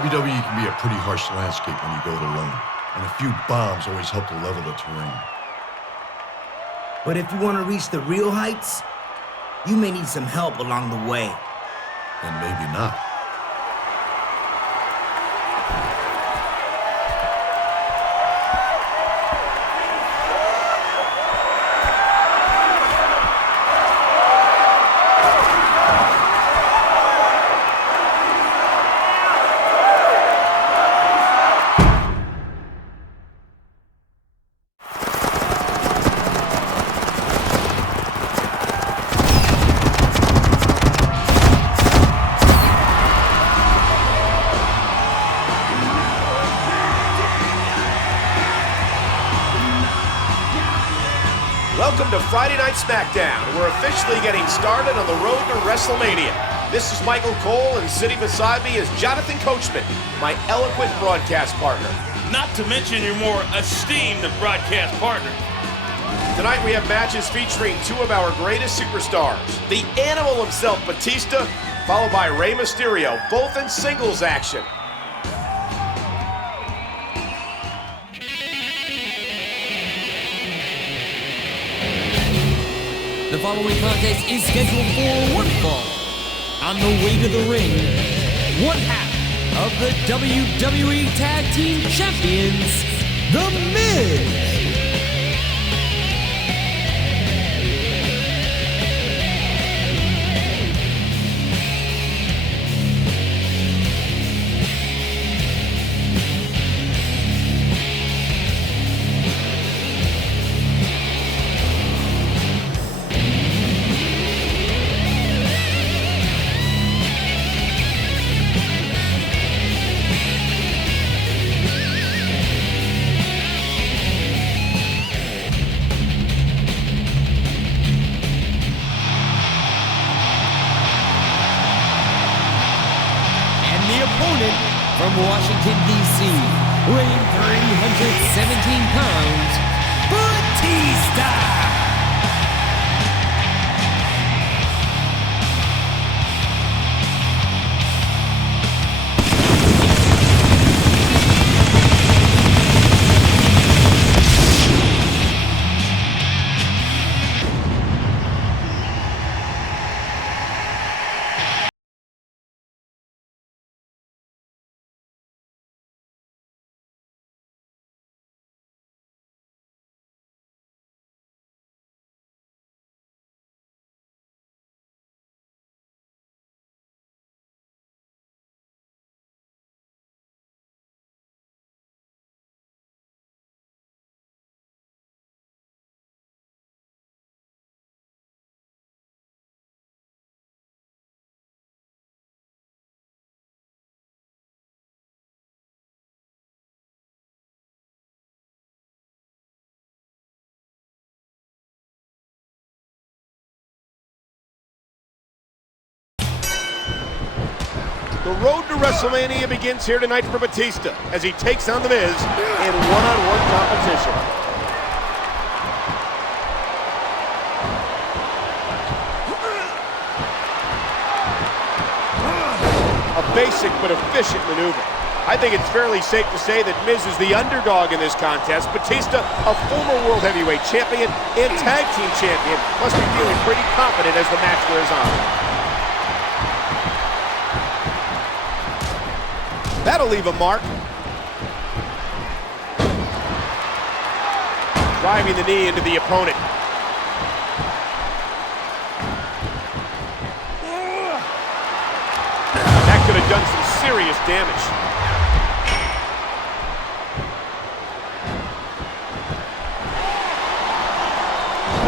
WWE can be a pretty harsh landscape when you go it alone, and a few bombs always help to level the terrain. But if you want to reach the real heights, you may need some help along the way. And maybe not. Welcome to Friday Night SmackDown. We're officially getting started on the road to WrestleMania. This is Michael Cole, and sitting beside me is Jonathan Coachman, my eloquent broadcast partner. Not to mention your more esteemed broadcast partner. Tonight we have matches featuring two of our greatest superstars. The Animal himself, Batista, followed by Rey Mysterio, both in singles action. The following contest is scheduled for one fall. On the way to the ring, one half of the WWE Tag Team Champions, The Miz. From Washington, D.C., weighing 317 pounds, Batista! The road to WrestleMania begins here tonight for Batista as he takes on The Miz in one-on-one competition. A basic but efficient maneuver. I think it's fairly safe to say that Miz is the underdog in this contest. Batista, a former World Heavyweight Champion and Tag Team Champion, must be feeling pretty confident as the match wears on. That'll leave a mark. Driving the knee into the opponent. That could have done some serious damage.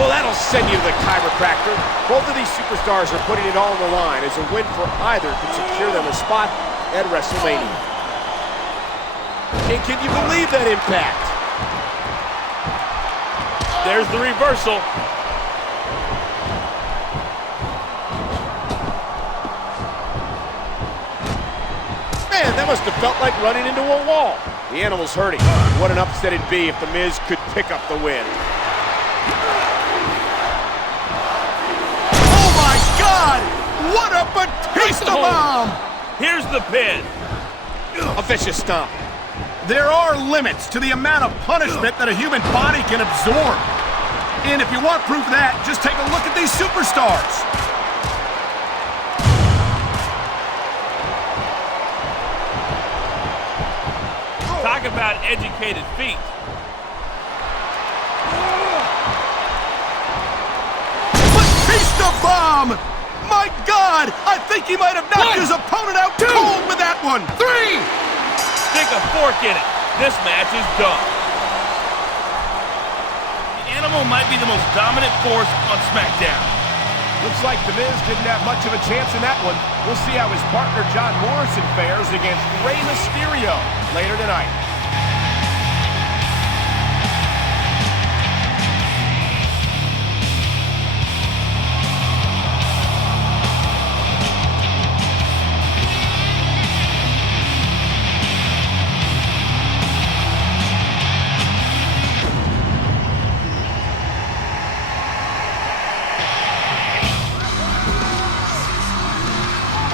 Well, that'll send you to the chiropractor. Both of these superstars are putting it all on the line as a win for either could secure them a spot at WrestleMania. And can you believe that impact? There's the reversal. Man, that must have felt like running into a wall. The Animal's hurting. What an upset it'd be if The Miz could pick up the win. Oh my God! What a Batista bomb! Here's the pin. A vicious stomp. There are limits to the amount of punishment that a human body can absorb. And if you want proof of that, just take a look at these superstars. Talk about educated feet. Batista bomb! My God! I think he might have knocked his opponent out cold with that one. 3! Stick a fork in it. This match is done. The Animal might be the most dominant force on SmackDown. Looks like The Miz didn't have much of a chance in that one. We'll see how his partner John Morrison fares against Rey Mysterio later tonight.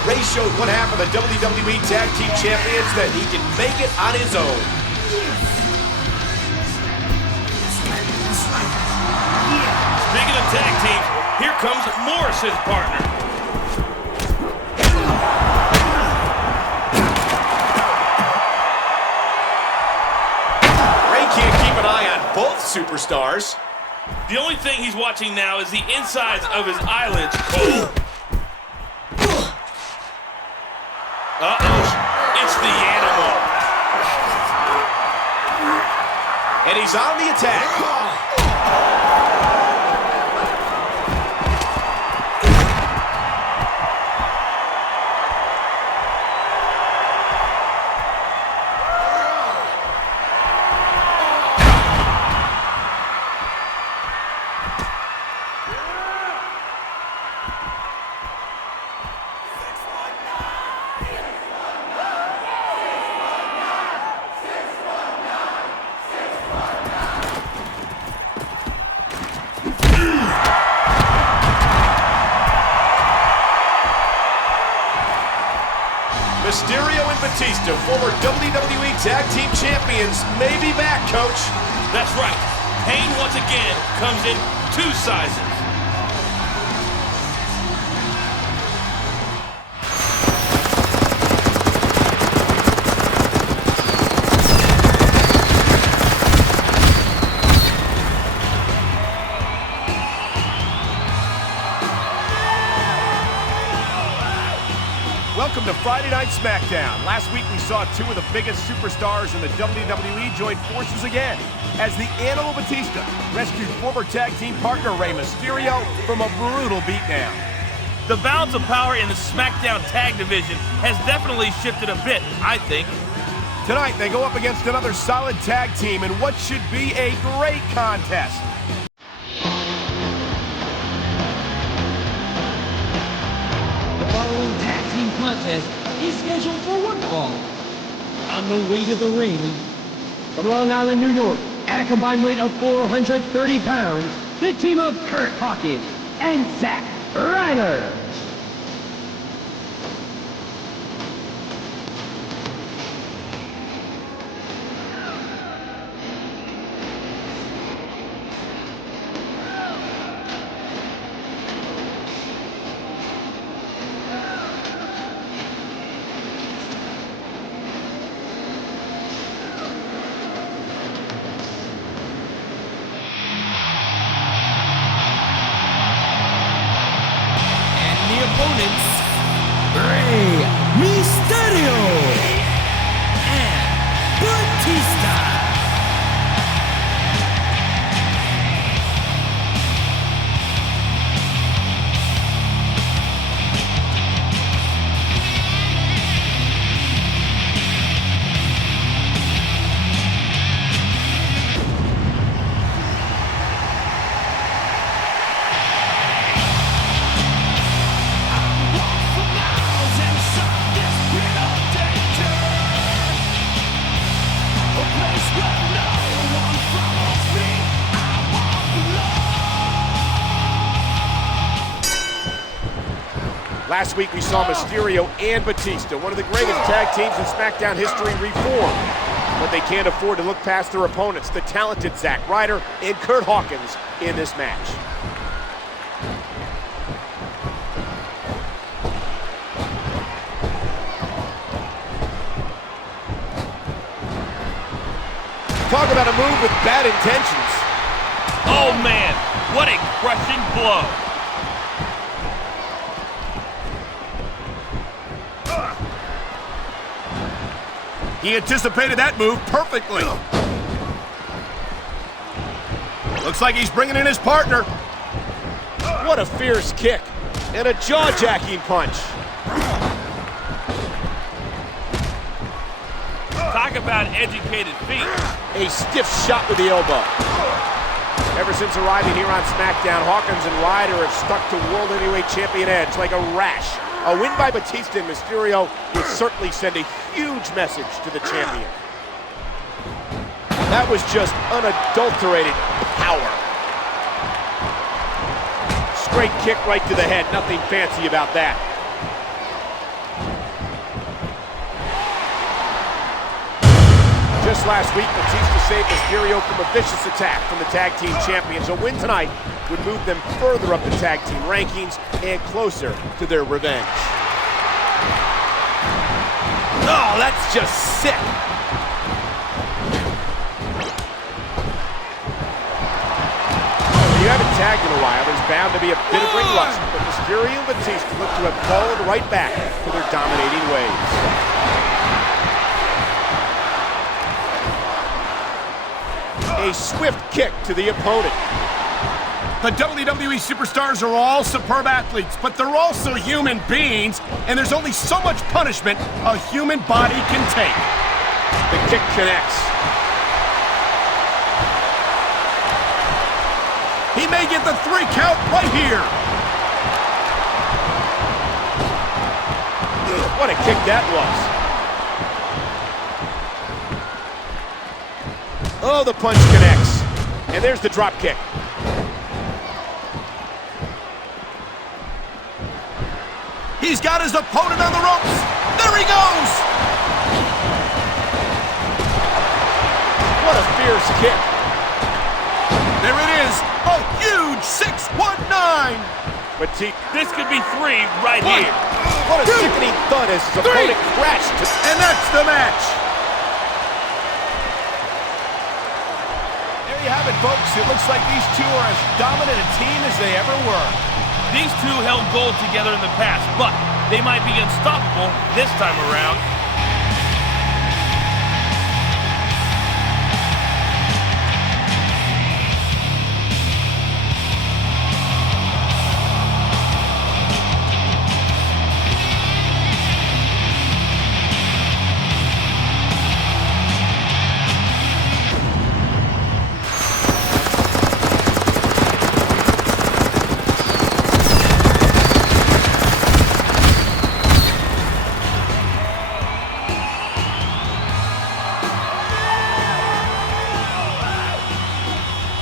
Rey showed one half of the WWE Tag Team Champions that he can make it on his own. Speaking of tag teams, here comes Morrison's partner. Rey can't keep an eye on both superstars. The only thing he's watching now is the insides of his eyelids, Cole. Uh-oh, it's the Animal. And he's on the attack. Mysterio and Batista, former WWE Tag Team Champions, may be back, Coach. That's right. Pain once again comes in 2 sizes. Welcome to Friday Night SmackDown. Last week we saw 2 of the biggest superstars in the WWE join forces again as the Animal Batista rescued former tag team partner Rey Mysterio from a brutal beatdown. The balance of power in the SmackDown tag division has definitely shifted a bit, I think. Tonight they go up against another solid tag team in what should be a great contest. The following tag team contest is scheduled for one fall. On the way to the ring, from Long Island, New York, at a combined weight of 430 pounds, the team of Kurt Hawkins and Zack Ryder. Opponents, Rey Mysterio and Batista. Last week we saw Mysterio and Batista, one of the greatest tag teams in SmackDown history, reform. But they can't afford to look past their opponents, the talented Zack Ryder and Kurt Hawkins, in this match. Talk about a move with bad intentions. Oh man, what a crushing blow. He anticipated that move perfectly. Looks like he's bringing in his partner. What a fierce kick and a jaw-jacking punch. Talk about educated feet. A stiff shot with the elbow. Ever since arriving here on SmackDown, Hawkins and Ryder have stuck to World Heavyweight Champion edge like a rash. A win by Batista and Mysterio would certainly send a huge message to the champion. That was just unadulterated power. Straight kick right to the head. Nothing fancy about that. Just last week, Batista saved Mysterio from a vicious attack from the tag team champions. A win tonight would move them further up the tag team rankings and closer to their revenge. Oh, that's just sick. When you haven't tagged in a while, there's bound to be a bit of ring rust, but Mysterio and Batista look to have fallen right back to their dominating ways. A swift kick to the opponent. The WWE superstars are all superb athletes, but they're also human beings, and there's only so much punishment a human body can take. The kick connects. He may get the 3 count right here. What a kick that was. Oh, the punch connects. And there's the drop kick. He's got his opponent on the ropes. There he goes. What a fierce kick. There it is. A huge 619. This could be 3 right here. What a sickening thud as his opponent crashed. And that's the match. There you have it, folks. It looks like these two are as dominant a team as they ever were. These two held gold together in the past, but they might be unstoppable this time around.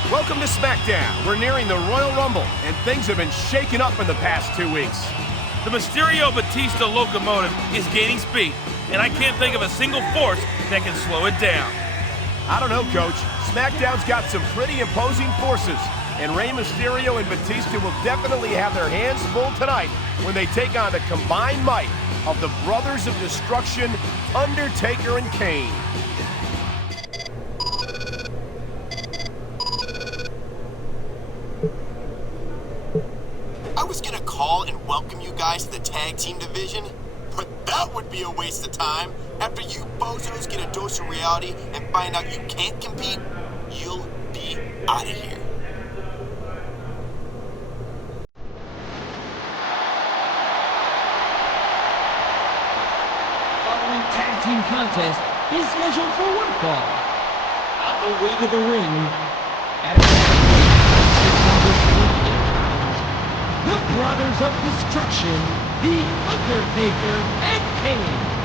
Welcome to SmackDown. We're nearing the Royal Rumble, and things have been shaken up in the past 2 weeks. The Mysterio Batista locomotive is gaining speed, and I can't think of a single force that can slow it down. I don't know, Coach. SmackDown's got some pretty imposing forces, and Rey Mysterio and Batista will definitely have their hands full tonight when they take on the combined might of the Brothers of Destruction, Undertaker and Kane. I was gonna call and welcome you guys to the tag team division, but that would be a waste of time. After you bozos get a dose of reality and find out you can't compete, you'll be out of here. Following tag team contest is scheduled for one fall. On the way to the ring, at the Brothers of Destruction, The Undertaker and Kane.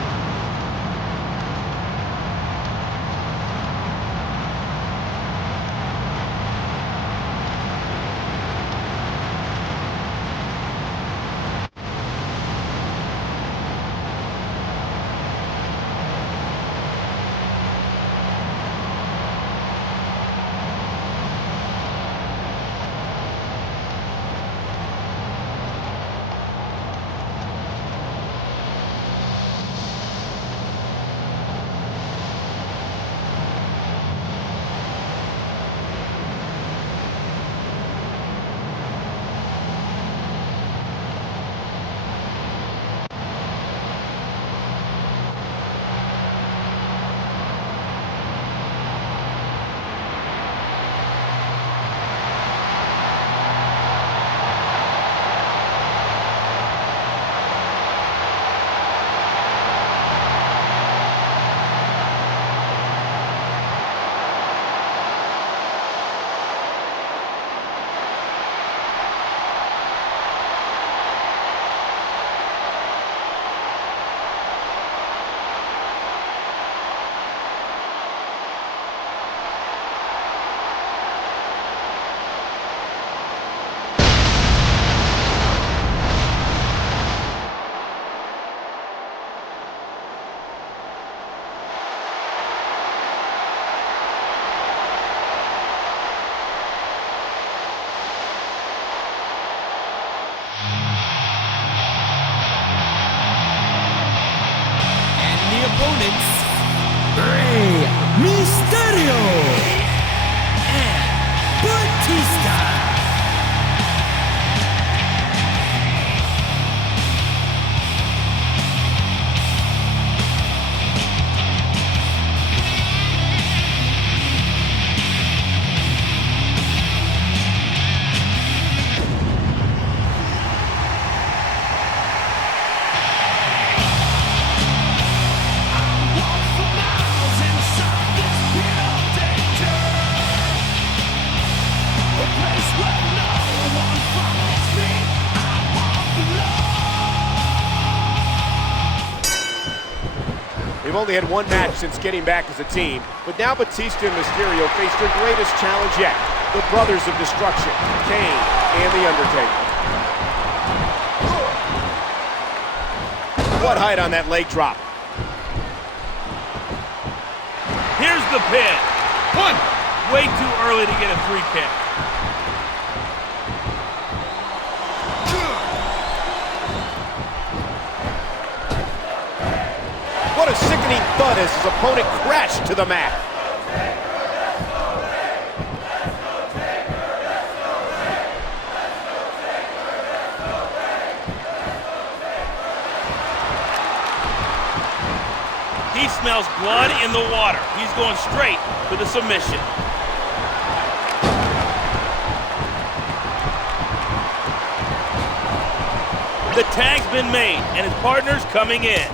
They've only had one match since getting back as a team, but now Batista and Mysterio face their greatest challenge yet, the Brothers of Destruction, Kane and The Undertaker. What height on that leg drop? Here's the pin. One. Way too early to get a 3 count. What a sickening thud as his opponent crashed to the mat. He smells blood in the water. He's going straight for the submission. The tag's been made, and his partner's coming in.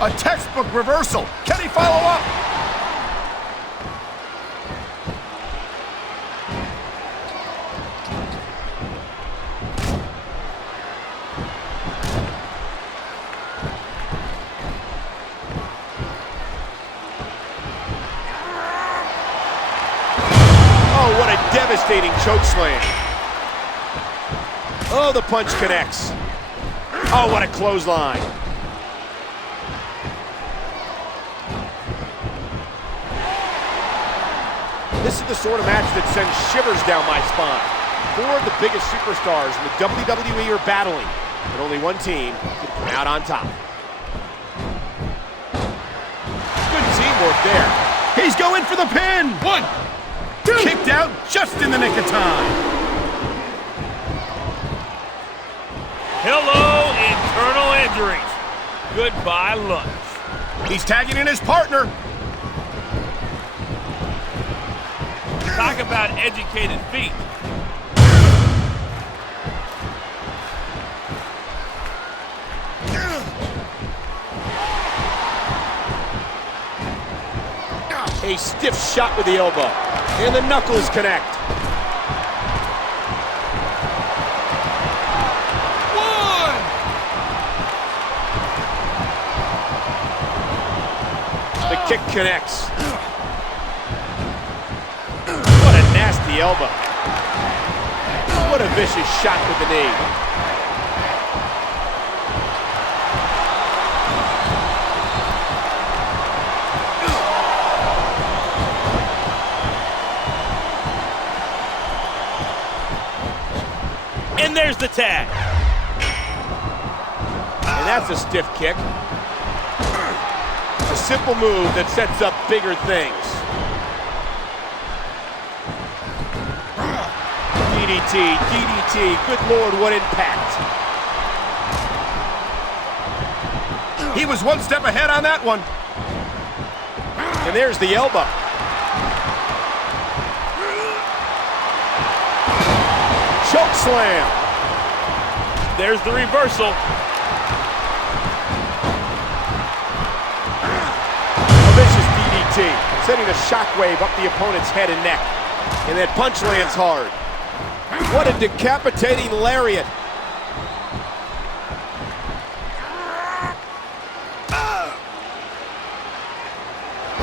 A textbook reversal. Can he follow up? Oh, what a devastating choke slam. Oh, the punch connects. Oh, what a clothesline. This is the sort of match that sends shivers down my spine. 4 of the biggest superstars in the WWE are battling, but only one team can come out on top. Good teamwork there. He's going for the pin. 1, 2. Kicked out just in the nick of time. Hello, internal injuries. Goodbye, lunch. He's tagging in his partner. Talk about educated feet. A stiff shot with the elbow, and the knuckles connect. The kick connects. What a nasty elbow. What a vicious shot with the knee. And there's the tag. And that's a stiff kick. A simple move that sets up bigger things. DDT, DDT, good Lord, what impact. He was one step ahead on that one. And there's the elbow. Choke slam. There's the reversal. A vicious DDT, sending a shockwave up the opponent's head and neck. And that punch lands hard. What a decapitating lariat.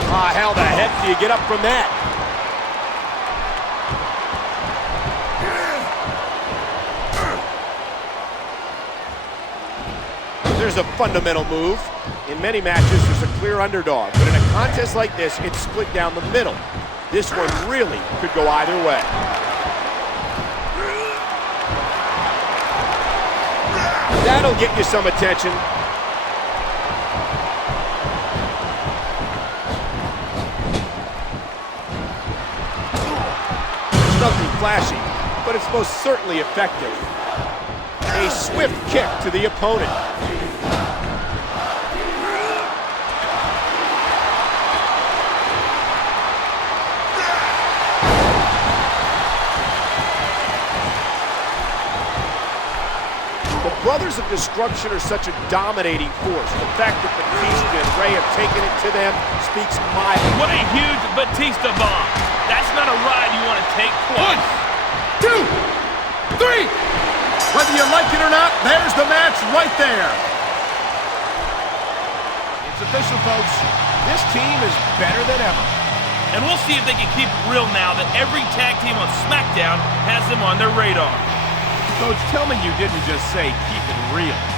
Ah, how the heck do you get up from that? There's a fundamental move. In many matches, there's a clear underdog. But in a contest like this, it's split down the middle. This one really could go either way. That'll get you some attention. It's nothing flashy, but it's most certainly effective. A swift kick to the opponent. The Brothers of Destruction are such a dominating force. The fact that Batista and Rey have taken it to them speaks miles. What a huge Batista bomb. That's not a ride you want to take twice. 1, 2, 3. Whether you like it or not, there's the match right there. official, folks. This team is better than ever. And we'll see if they can keep it real now that every tag team on SmackDown has them on their radar. Coach, tell me you didn't just say keep it real.